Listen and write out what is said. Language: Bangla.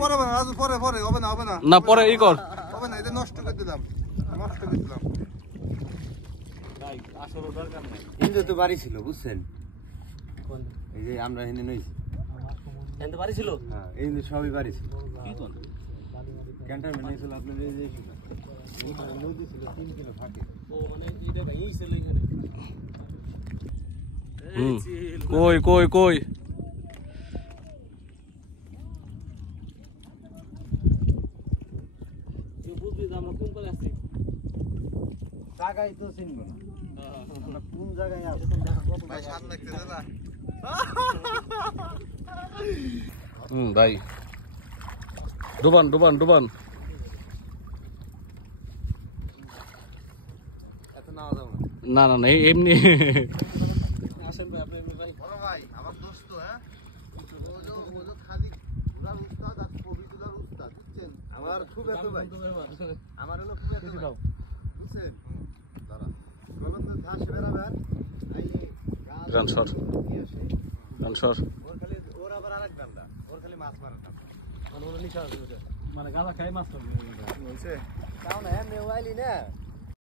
পরে পরে পরে হবে না হবে না না পরে ই কর হবে না এটা নষ্ট করে দিলাম নষ্ট করে দিলাম ভাই আসলে দরকার নাই কিন্তু তো বাড়ি ছিল বুঝছেন এই যে আমরা এখানে নইছি এনতে বাড়ি ছিল হ্যাঁ এই যে সবই বাড়ি ছিল কি কোন ক্যান্টনমেন্ট ছিল আপনার এই যে নদী ছিল 3 কিলো ফাঁকে ও মানে এই দেখা এই ছিল এখানে কই কই কই তুই বুঝবি যে আমরা কোন পারে আছি জায়গায় তো চিনব না আমরা কোন জায়গায় আছি ভাই সাত লাগতেছে না ভাই ডুবান ডুবান ডুবান এত নাও যাও না না না এমনি আসেন ভাই আপনি ভাই বড় ভাই আমার দোস্ত হ্যাঁ ওজো খালি পুরা উস্তাদ আর ছবি তোলার উস্তাদ বুঝছেন আমার খুব এত ভাই আমার হলো খুব এত ভাই বুঝছেন দাঁড়া রবীন্দ্র ঘাস বেরাবেন এই রানসর রানসর ওর খালি ওর আবার আরেক গান্ডা ওর খালি মাছ মারাটা মানে ওরা নিশা আছে ওটা মানে গাঁজা খাই মাছ ধরবে বলছে তাও না এমনি ওয়াইলি না